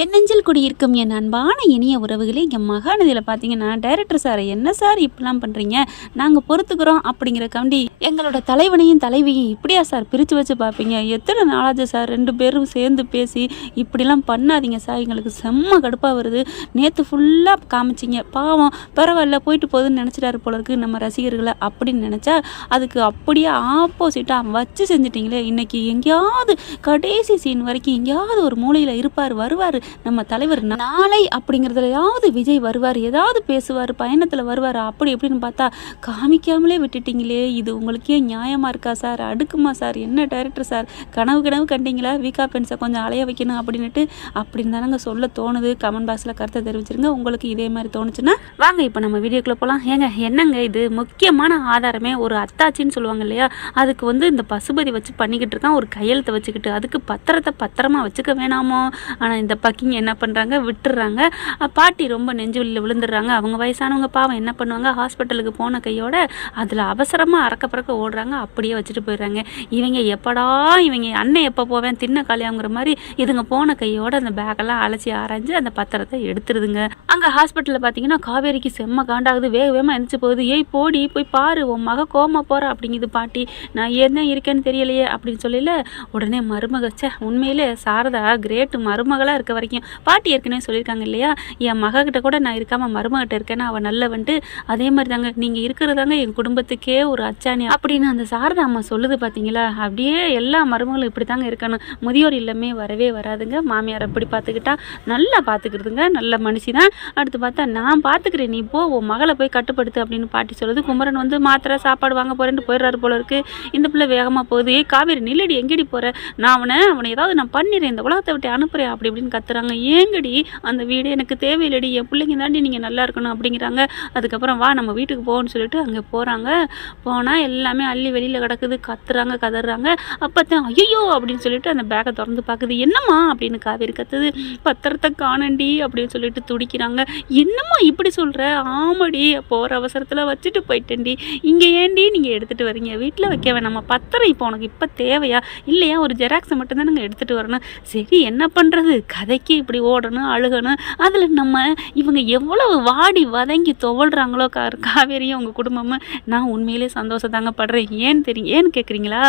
என் நெஞ்சில் குடியிருக்கும் என் அன்பான இனிய உறவுகளே என் மகாநதியில் பார்த்தீங்கன்னா டைரக்டர் சார் என்ன சார் இப்படிலாம் பண்ணுறீங்க நாங்கள் பொறுத்துக்கிறோம் அப்படிங்கிற கண்டி எங்களோட தலைவனையும் தலைவியும் இப்படியா சார் பிரித்து வச்சு பார்ப்பீங்க எத்தனை நாளாச்சு சார் ரெண்டு பேரும் சேர்ந்து பேசி இப்படிலாம் பண்ணாதீங்க சார். எங்களுக்கு செம்ம கடுப்பாக வருது. நேற்று ஃபுல்லாக காமிச்சிங்க. பாவம் பரவாயில்ல போயிட்டு போகுதுன்னு நினச்சிட்டாரு போல இருக்கு நம்ம ரசிகர்களை அப்படின்னு நினச்சா அதுக்கு அப்படியே ஆப்போசிட்டாக வச்சு செஞ்சிட்டிங்களே. இன்னைக்கு எங்கேயாவது கடைசி சீன் வரைக்கும் எங்கேயாவது ஒரு மூலையில் இருப்பார் வருவார். நம்ம தலைவர் நாளை அப்படிங்கிறதுலையாவது விஜய் வருவார் ஏதாவது பேசுவார் பயணத்தில் வருவார் அப்படி எப்படின்னு பார்த்தா காமிக்காமலே விட்டுட்டீங்களே இது உங்களுக்கே நியாயமாக இருக்கா சார்? அடுக்குமா சார்? என்ன டைரக்டர் சார்? கனவு கனவு கண்டிங்களா? வீக்கா பென்ஸை கொஞ்சம் அலைய வைக்கணும் அப்படின்னுட்டு அப்படின்னு தானங்க சொல்ல தோணுது. கமெண்ட் பாக்ஸில் கருத்தை தெரிவிச்சிருங்க. உங்களுக்கு இதே மாதிரி தோணுச்சுன்னா வாங்க இப்போ நம்ம வீடியோக்குள்ளே போகலாம் ஏங்க என்னங்க இது? முக்கியமான ஆதாரமே ஒரு அத்தாச்சின்னு சொல்லுவாங்க இல்லையா? அதுக்கு வந்து இந்த பசுபதி வச்சு பண்ணிக்கிட்டு இருக்கான். ஒரு கையெழுத்தை வச்சுக்கிட்டு அதுக்கு பத்திரத்தை பத்திரமா வச்சுக்க வேணாமோ? ஆனால் இந்த பக்கிங்க என்ன பண்ணுறாங்க விட்டுறாங்க. பாட்டி ரொம்ப நெஞ்சு விழுந்துடுறாங்க. அவங்க வயசானவங்க பாவம் என்ன பண்ணுவாங்க? ஹாஸ்பிட்டலுக்கு போன கையோட அதில் அவசரமாக அறக்க பறக்க ஓடுறாங்க. அப்படியே வச்சுட்டு போயிடுறாங்க. இவங்க எப்படா இவங்க அண்ணன் எப்போ போவேன்? தின்ன காலியாங்கிற மாதிரி இதுங்க போன கையோட அந்த பேக்கெல்லாம் அழைச்சி ஆராய்ஞ்சு அந்த பத்திரத்தை எடுத்துருதுங்க. அங்கே ஹாஸ்பிட்டலில் பார்த்தீங்கன்னா காவேரிக்கு செம்ம காண்டாகுது. வேக வேகமாக எழுந்துச்சு போகுது. ஏய் போடி போய் பாரு. உன் மக கோமா போகிற அப்படிங்குது பாட்டி. நான் ஏன் இருக்கேன்னு தெரியலையே. அப்படின்னு சொல்லல உடனே மருமக. உண்மையிலே சாரதா கிரேட்டு மருமகளாக இருக்க வரைக்கும். பாட்டி ஏற்கனவே சொல்லியிருக்காங்க இல்லையா? என் மகக்கிட்ட கூட நான் இருக்காமல் மருமகிட்ட இருக்கேன்னா அவள் நல்ல வந்துட்டு அதே மாதிரி தாங்க நீங்கள் இருக்கிறதாங்க என் குடும்பத்துக்கே ஒரு அச்சாணி. அப்படின்னு அந்த சாரதா அம்மா சொல்லுது பார்த்தீங்களா அப்படியே எல்லா மருமகளும் இப்படி தாங்க இருக்கணும். முதியோர் இல்லமே வரவே வராதுங்க. மாமியார் அப்படி பார்த்துக்கிட்டா நல்லா பார்த்துக்கிறதுங்க நல்ல மனுஷி தான் அடுத்து பார்த்தா நான் பார்த்துக்கிறேன் நீ போ உன் மகளை போய் கட்டுப்படுத்து அப்படின்னு பாட்டி சொல்லுது. குமரன் வந்து மாத்திரை சாப்பாடு வாங்க போகிறேன்ட்டு போயிடுறாரு போல இருக்கு. இந்த பிள்ளை வேகமாக போகுது. ஏ காவேரி நில்லடி. எங்கேடி போகிற நான் அவனை அவனை ஏதாவது நான் பண்ணிடுறேன். இந்த உலகத்தை விட்டு அனுப்புறேன். அப்படி இப்படின்னு கத்துறாங்க ஏங்கடி அந்த வீடு எனக்கு தேவையில்லடி என் பிள்ளைங்க தாண்டி நீங்கள் நல்லா இருக்கணும் அப்படிங்கிறாங்க. அதுக்கப்புறம் வா நம்ம வீட்டுக்கு போகணும்னு சொல்லிட்டு அங்கே போகிறாங்க போனால் எல்லாமே அள்ளி வெளியில் கிடக்குது கத்துறாங்க கதறாங்க. அப்போ தான் ஐயோ அப்படின்னு சொல்லிட்டு அந்த பேக்கை திறந்து பார்க்குது என்னம்மா? அப்படின்னு காவேரி கத்துது. பத்திரத்தை காணண்டி அப்படின்னு சொல்லிட்டு துடிக்கிறாங்க. என்னம்மா இப்படி சொல்கிற ஆமாடி போகிற அவசரத்தில் வச்சுட்டு போயிட்டேன்டி. இங்கே ஏண்டி நீங்கள் எடுத்துகிட்டு வரீங்க? வீட்டில் வைக்க நம்ம பத்திரம் இப்போ உனக்கு இப்போ தேவையா? இல்லையா? ஒரு ஜெராக்ஸை மட்டும்தான் நாங்கள் எடுத்துகிட்டு வரணும். சரி என்ன பண்ணுறது கதை கதைக்கு இப்படி ஓடணும் அழுகணும் அதில் நம்ம இவங்க எவ்வளவு வாடி வதங்கி துவள்றாங்களோ கா காவேரியும் அவங்க குடும்பமும் நான் உண்மையிலே சந்தோஷத்தாங்க படுறேன். ஏன்னு தெரியும் ஏன்னு கேட்குறீங்களா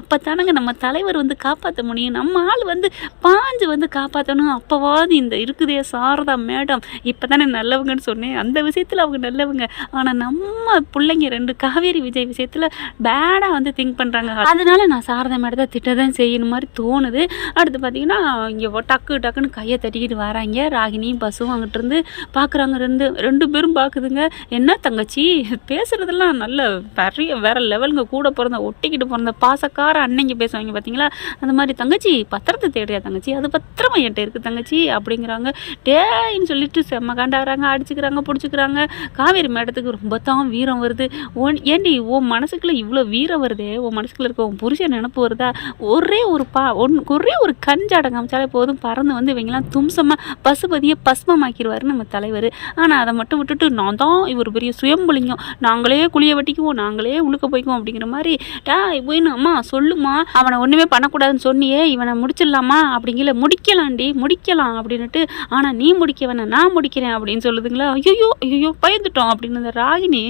அப்போ தானங்க நம்ம தலைவர் வந்து காப்பாற்ற முடியும். நம்ம ஆள் வந்து பாஞ்சு வந்து காப்பாற்றணும் அப்போவாது இந்த இருக்குதே சாரதா மேடம். இப்போ தானே நல்லவங்கன்னு சொன்னேன். அந்த விஷயத்தில் அவங்க நல்லவங்க. ஆனால் நம்ம பிள்ளைங்க ரெண்டு காவேரி விஜய் விஷயத்தில் பேடாக வந்து திங்க் பண்ணுறாங்க அதனால நான் சாரதா மேடத்தை திட்டதான் செய்யணும் மாதிரி தோணுது. அடுத்து பார்த்தீங்கன்னா இங்கே டக்கு டக்குன்னு கையை தட்டிக்கிட்டு வராங்க. ராகினியும் பசுவும் அங்கிட்டு இருந்து பார்க்குறாங்க ரெண்டு ரெண்டு பேரும் பார்க்குதுங்க என்ன தங்கச்சி? பேசுகிறதெல்லாம் நல்ல பெரிய வேற லெவலுங்க கூட பிறந்த ஒட்டிக்கிட்டு பிறந்த பாசக்கார அன்னைங்க பேசுவாங்க பார்த்தீங்களா அந்த மாதிரி தங்கச்சி பத்திரத்தை தேடுறியா தங்கச்சி? அது பத்திரமா என்கிட்ட இருக்குது தங்கச்சி அப்படிங்கிறாங்க. டேன்னு சொல்லிட்டு செம்ம காண்டாகிறாங்க அடிச்சுக்கிறாங்க பிடிச்சிக்கிறாங்க. காவேரி மேடத்துக்கு ரொம்ப தான் வீரம் வருது. ஒன் ஏண்டி உன் மனசுக்குள்ள இவ்வளோ வீரம் வருதே? உன் மனசுக்குள்ளே இருக்க உன் புருஷன் நினப்பு வருதா? ஒரே ஒரு பா ஒன் ஒரே ஒரு கஞ்சாடம் காமிச்சாலே போதும். பறந்து வந்து குழந்தைங்களாம் தும்சமாக பசுபதியை பஸ்மமாக்கிடுவார் நம்ம தலைவர். ஆனால் அதை மட்டும் விட்டுட்டு நான் தான் இவர் பெரிய சுயம்புலிங்கம். நாங்களே குழிய வெட்டிக்குவோம் நாங்களே உழுக்க போய்க்குவோம் அப்படிங்கிற மாதிரி டா போயின்னு அம்மா சொல்லுமா அவனை ஒன்றுமே பண்ணக்கூடாதுன்னு சொன்னியே இவனை முடிச்சிடலாமா அப்படிங்கிற முடிக்கலாண்டி முடிக்கலாம் அப்படின்னுட்டு ஆனால் நீ முடிக்க வேணாம் நான் முடிக்கிறேன் அப்படின்னு சொல்லுதுங்களா? ஐயோ ஐயோ பயந்துட்டோம் அப்படின்னு அந்த ராகினி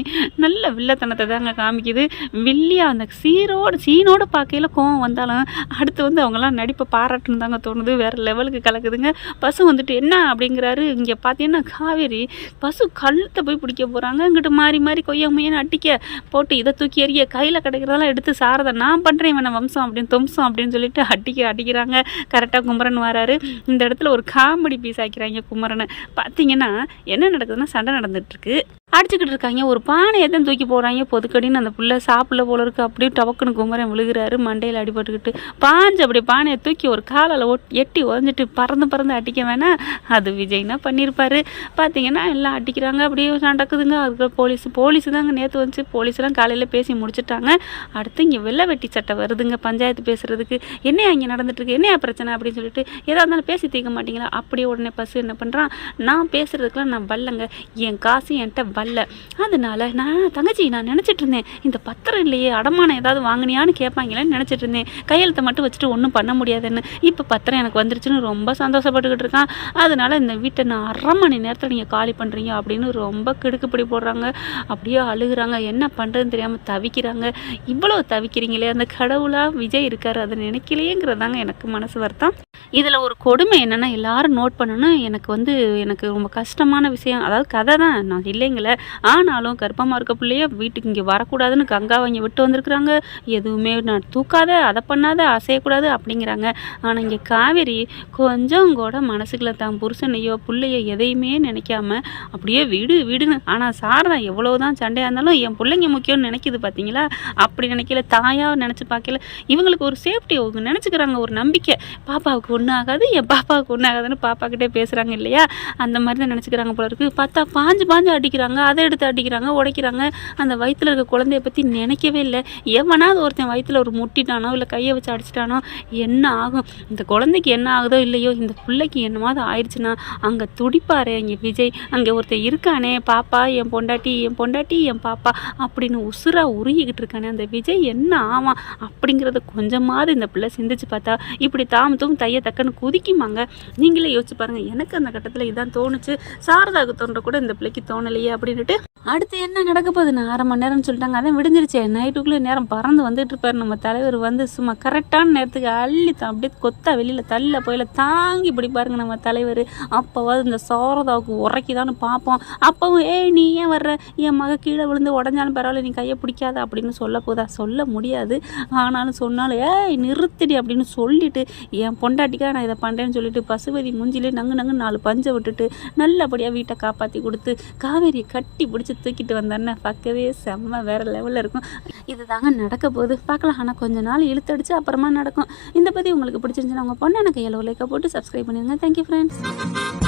நல்ல வில்லத்தனத்தை தாங்க காமிக்குது. வில்லியா அந்த சீரோடு சீனோடு பார்க்கையில் கோவம் வந்தாலும் அடுத்து வந்து அவங்கெல்லாம் நடிப்பை பாராட்டுன்னு தாங்க தோணுது. வேறு லெவலுக்கு கலக்குதுங்க. பசு வந்துட்டு என்ன அப்படிங்கிறாரு. இங்கே பார்த்தீங்கன்னா காவேரி பசு கழுத்தை போய் பிடிக்க போகிறாங்க இங்கிட்டு மாறி மாறி கொய்யா முயன்னு அட்டிக்க போட்டு இதை தூக்கி எறிய கையில் கிடைக்கிறதெல்லாம் எடுத்து சாரதை நான் பண்ணுறேன் இவனை வம்சம் அப்படின்னு தும்சம் அப்படின்னு சொல்லிட்டு அடிக்க அடிக்கிறாங்க. கரெக்டாக குமரன் வராரு. இந்த இடத்துல ஒரு காமெடி பீஸ் ஆக்கிறாங்க குமரனை. பார்த்தீங்கன்னா என்ன நடக்குதுன்னா சண்டை நடந்துட்டுருக்கு அடிச்சுக்கிட்டு இருக்காங்க. ஒரு பானையை தான் தூக்கி போகிறாங்க பொதுக்கடின்னு அந்த புள்ள சாப்பிடல போல இருக்கு. அப்படியே டபக்குன்னு குமரன் விழுகிறாரு. மண்டையில் அடிபட்டுக்கிட்டு. பாஞ்சு அப்படி பானையை தூக்கி ஒரு காலால் ஒட் எட்டி உதஞ்சிட்டு பறந்து பறந்து அடிக்க வேணாம் அது விஜய்னா பண்ணியிருப்பாரு பார்த்தீங்கன்னா எல்லாம் அடிக்கிறாங்க. அப்படியே நடக்குதுங்க அதுக்கு போலீஸ் போலீஸ் தாங்க நேற்று வந்துச்சு போலீஸ்லாம் காலையில் பேசி முடிச்சுட்டாங்க. அடுத்து இங்கே வெள்ளை வெட்டி சட்டை வருதுங்க பஞ்சாயத்து பேசுறதுக்கு. என்னையா இங்கே நடந்துட்டுருக்கு என்னையா பிரச்சனை? அப்படின்னு சொல்லிட்டு எதாக இருந்தாலும் பேசி தீர்க்க மாட்டீங்களா? அப்படியே உடனே பஸ் என்ன பண்ணுறான் நான் பேசுறதுக்குலாம் நான் வல்லங்க. என் காசு என்கிட்ட வல்ல வரல அதனால நான் தங்கச்சி நான் நினச்சிட்டு இருந்தேன் இந்த பத்திரம் இல்லையே அடமானம் ஏதாவது வாங்கினியான்னு கேட்பாங்களேன்னு நினச்சிட்டு இருந்தேன். கையெழுத்தை மட்டும் வச்சுட்டு ஒன்றும் பண்ண முடியாதுன்னு. இப்போ பத்திரம் எனக்கு வந்துருச்சுன்னு ரொம்ப சந்தோஷப்பட்டுக்கிட்டு இருக்கான். அதனால இந்த வீட்டை நான் அரை மணி நேரத்தில் நீங்கள் காலி பண்ணுறீங்க அப்படின்னு ரொம்ப கிடுக்குப்பிடி போடுறாங்க. அப்படியே அழுகுறாங்க. என்ன பண்ணுறதுன்னு தெரியாமல் தவிக்கிறாங்க. இவ்வளோ தவிக்கிறீங்களே அந்த கடவுளாக விஜய் இருக்கார் அதை நினைக்கலையேங்கிறதாங்க எனக்கு மனசு வருத்தம். இதில் ஒரு கொடுமை என்னென்னா எல்லாரும் நோட் பண்ணணும். எனக்கு வந்து எனக்கு ரொம்ப கஷ்டமான விஷயம். அதாவது கதை தான். நான் இல்லைங்களே. ஆனாலும் கர்ப்பமாக இருக்க பிள்ளைய வீட்டுக்கு இங்கே வரக்கூடாதுன்னு கங்காவை இங்கே விட்டு வந்திருக்கிறாங்க. எதுவுமே நான் தூக்காத அதை பண்ணாத அசையக்கூடாது அப்படிங்கிறாங்க. ஆனால் இங்கே காவேரி கொஞ்சம் கூட மனசுக்குள்ள தான் புருஷனையோ பிள்ளையோ எதையுமே நினைக்காம அப்படியே வீடு வீடுன்னு ஆனால் சாரதா எவ்வளோ தான் சண்டையாக இருந்தாலும் என் பிள்ளைங்க முக்கியம்னு நினைக்குது பார்த்தீங்களா அப்படி நினைக்கல தாயாக நினச்சி பார்க்கல இவங்களுக்கு ஒரு சேஃப்டி அவங்க நினச்சிக்கிறாங்க ஒரு நம்பிக்கை. பாப்பாவுக்கு ஒன்றும் ஆகாது என் பாப்பாவுக்கு ஒன்றும் ஆகாதுன்னு பாப்பாக்கிட்டே பேசுகிறாங்க இல்லையா? அந்த மாதிரி தான் நினச்சிக்கிறாங்க போல இருக்குது பார்த்தா பாஞ்சு பாஞ்சு அடிக்கிறாங்க. அதை எடுத்து அடிக்கிறாங்க உடைக்கிறாங்க. அந்த வயிற்றுல இருக்க குழந்தைய பற்றி நினைக்கவே இல்லை. எவனாவது ஒருத்தன் வயிற்றுல ஒரு முட்டிட்டானோ இல்லை கையை வச்சு அடிச்சிட்டானோ என்ன ஆகும்? இந்த குழந்தைக்கு என்ன ஆகுதோ இல்லையோ இந்த பிள்ளைக்கு என்னமாவது ஆயிடுச்சுன்னா அங்கே துடிப்பாரு இங்கே விஜய். அங்கே ஒருத்தன் இருக்கானே பாப்பா என் பொண்டாட்டி என் பொண்டாட்டி என் பாப்பா அப்படின்னு உசுராக உருகிக்கிட்டு இருக்கானே. அந்த விஜய் என்ன ஆவான் அப்படிங்கிறத கொஞ்சமாவது இந்த பிள்ளை சிந்திச்சு பார்த்தா இப்படி தாமத்தும் தைய தக்கன்னு குதிக்குமாங்க? நீங்களே யோசிச்சு பாருங்க. எனக்கு அந்த கட்டத்தில் இதான் தோணுச்சு. சாரதாவுக்கு தோன்ற கூட இந்த பிள்ளைக்கு தோணலையே அப்படின்ட்டு அடுத்து என்ன நடக்க போகுது? நான் அரை மணி நேரம்னு சொல்லிட்டாங்க. அதான் விடிஞ்சிருச்சே. நைட்டுக்குள்ளே நேரம் பறந்து வந்துட்டு இருப்பாரு. நம்ம தலைவர் வந்து சும்மா கரெக்டான நேரத்துக்கு அள்ளி தான் அப்படியே கொத்தா வெளியில் தள்ள போயில தாங்கி பிடிப்பாருங்க நம்ம தலைவர். அப்போவாது இந்த சோரதாவுக்கு உரைக்குதான்னு பார்ப்போம். அப்பவும் ஏய் நீ ஏன் வர்ற? என் மக கீழே விழுந்து உடஞ்சாலும் பரவாயில்ல நீ கையை பிடிக்காத அப்படின்னு சொல்ல போதா? சொல்ல முடியாது. ஆனாலும் சொன்னாலும் ஏய் நிறுத்திடி அப்படின்னு சொல்லிட்டு என் பொண்டாட்டிக்காக நான் இதை பண்ணுறேன்னு சொல்லிட்டு பசுபதி மூஞ்சிலே நங்கு நங்கு நாலு பஞ்சை விட்டுட்டு நல்லபடியாக வீட்டை காப்பாற்றி கொடுத்து காவேரியை கட்டி பிடிச்சி தூக்கிட்டு வந்தானே பார்க்கவே செம்ம வேற லெவலில் இருக்கும். இதுதாங்க நடக்க போகுது. பார்க்கலாம். ஆனால் கொஞ்ச நாள் இழுத்தடிச்சு அப்புறமா நடக்கும். இந்த பற்றி உங்களுக்கு பிடிச்சிருந்துச்சுன்னா உங்கள் பொண்ணு எனக்கு எல்லோ லைக்கை போட்டு சப்ஸ்கிரைப் பண்ணிடுங்க. Thank you friends